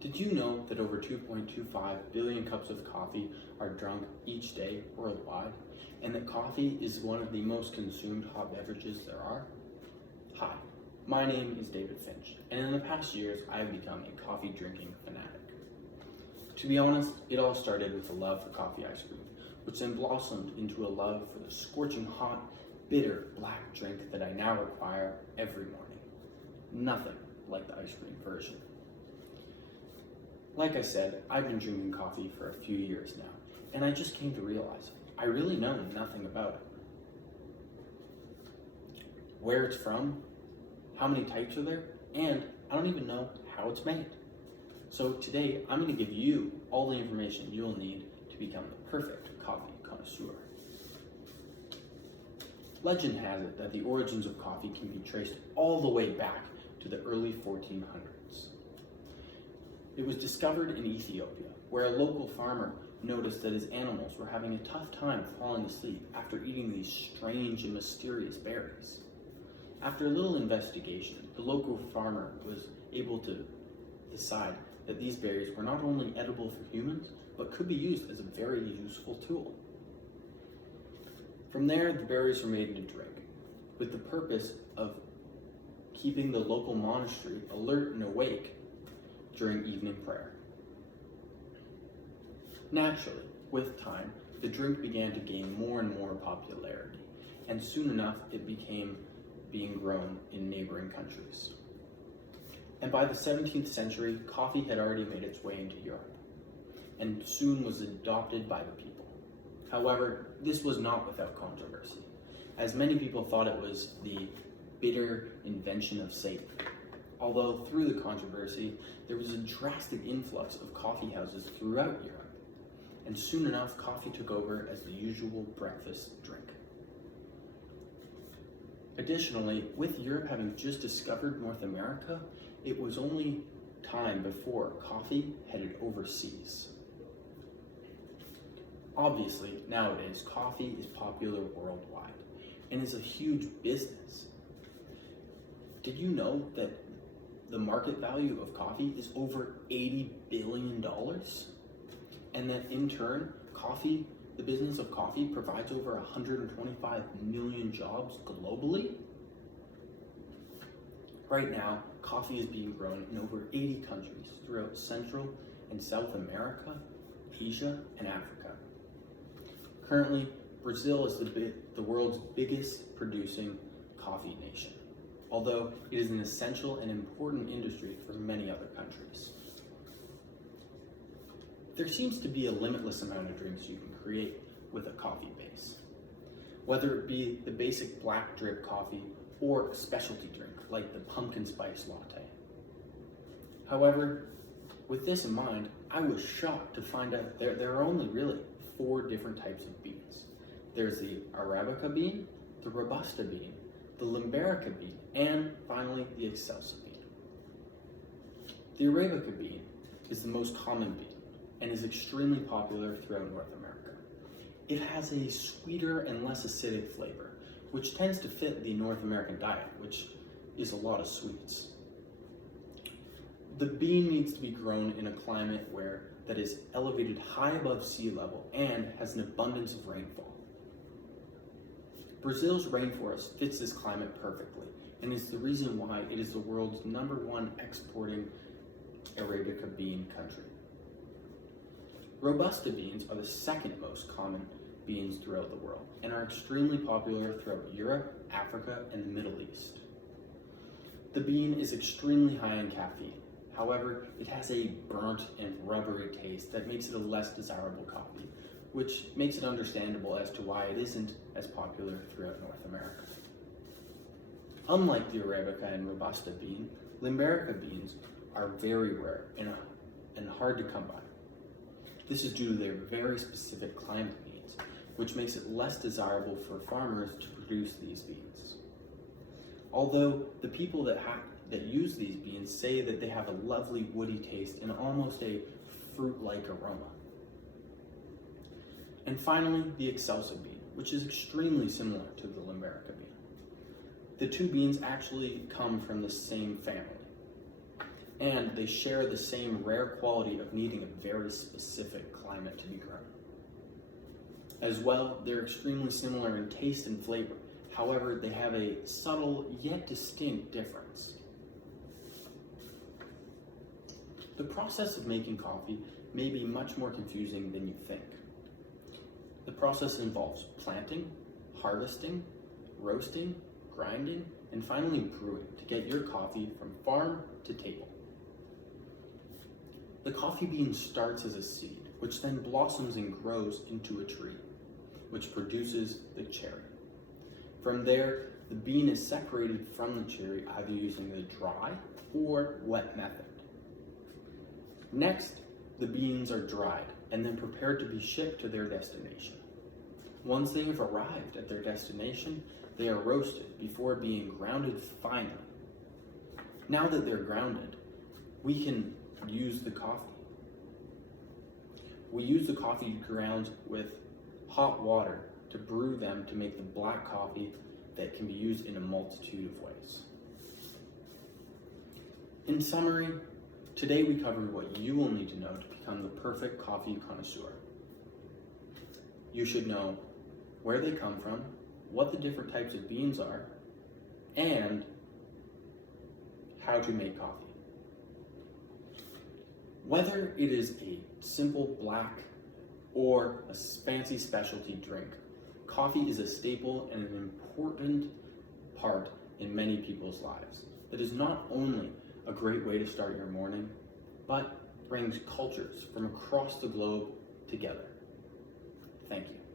Did you know that over 2.25 billion cups of coffee are drunk each day worldwide, and that coffee is one of the most consumed hot beverages there are? Hi, my name is David Finch, and in the past years I have become a coffee drinking fanatic. To be honest, it all started with a love for coffee ice cream, which then blossomed into a love for the scorching hot, bitter black drink that I now require every morning. Nothing like the ice cream version. Like I said, I've been drinking coffee for a few years now, and I just came to realize I really know nothing about it. Where it's from, how many types are there, and I don't even know how it's made. So today, I'm going to give you all the information you'll need to become the perfect coffee connoisseur. Legend has it that the origins of coffee can be traced all the way back to the early 1400s. It was discovered in Ethiopia, where a local farmer noticed that his animals were having a tough time falling asleep after eating these strange and mysterious berries. After a little investigation, the local farmer was able to decide that these berries were not only edible for humans, but could be used as a very useful tool. From there, the berries were made into drink, with the purpose of keeping the local monastery alert and awake during evening prayer. Naturally, with time, the drink began to gain more and more popularity, and soon enough it became being grown in neighboring countries. And by the 17th century, coffee had already made its way into Europe, and soon was adopted by the people. However, this was not without controversy, as many people thought it was the bitter invention of Satan. Although through the controversy, there was a drastic influx of coffee houses throughout Europe, and soon enough coffee took over as the usual breakfast drink. Additionally, with Europe having just discovered North America, it was only time before coffee headed overseas. Obviously, nowadays, coffee is popular worldwide and is a huge business. Did you know that the market value of coffee is over $80 billion? And that in turn, the business of coffee provides over 125 million jobs globally? Right now, coffee is being grown in over 80 countries throughout Central and South America, Asia, and Africa. Currently, Brazil is the world's biggest producing coffee nation, although it is an essential and important industry for many other countries. There seems to be a limitless amount of drinks you can create with a coffee base, whether it be the basic black drip coffee or a specialty drink like the pumpkin spice latte. However, with this in mind, I was shocked to find out there are only really 4 different types of beans. There's the Arabica bean, the Robusta bean, the Liberica bean, and finally the Excelsa bean. The Arabica bean is the most common bean and is extremely popular throughout North America. It has a sweeter and less acidic flavor, which tends to fit the North American diet, which is a lot of sweets. The bean needs to be grown in a climate that is elevated high above sea level and has an abundance of rainfall. Brazil's rainforest fits this climate perfectly and is the reason why it is the world's #1 exporting Arabica bean country. Robusta beans are the second most common beans throughout the world and are extremely popular throughout Europe, Africa, and the Middle East. The bean is extremely high in caffeine. However, it has a burnt and rubbery taste that makes it a less desirable coffee, which makes it understandable as to why it isn't as popular throughout North America. Unlike the Arabica and Robusta bean, Liberica beans are very rare and hard to come by. This is due to their very specific climate needs, which makes it less desirable for farmers to produce these beans. Although the people that use these beans say that they have a lovely woody taste and almost a fruit-like aroma. And finally, the Excelsa bean, which is extremely similar to the Liberica bean. The two beans actually come from the same family. and they share the same rare quality of needing a very specific climate to be grown. As well, they're extremely similar in taste and flavor. However, they have a subtle yet distinct difference. The process of making coffee may be much more confusing than you think. The process involves planting, harvesting, roasting, grinding, and finally brewing to get your coffee from farm to table. The coffee bean starts as a seed, which then blossoms and grows into a tree, which produces the cherry. From there, the bean is separated from the cherry either using the dry or wet method. Next, the beans are dried and then prepared to be shipped to their destination. Once they have arrived at their destination, they are roasted before being grounded finely. Now that they're grounded, we can use the coffee. We use the coffee grounds with hot water to brew them to make the black coffee that can be used in a multitude of ways. In summary, today we covered what you will need to know to become the perfect coffee connoisseur. You should know where they come from, what the different types of beans are, and how to make coffee. Whether it is a simple black or a fancy specialty drink, coffee is a staple and an important part in many people's lives. It is not only a great way to start your morning, but brings cultures from across the globe together. Thank you.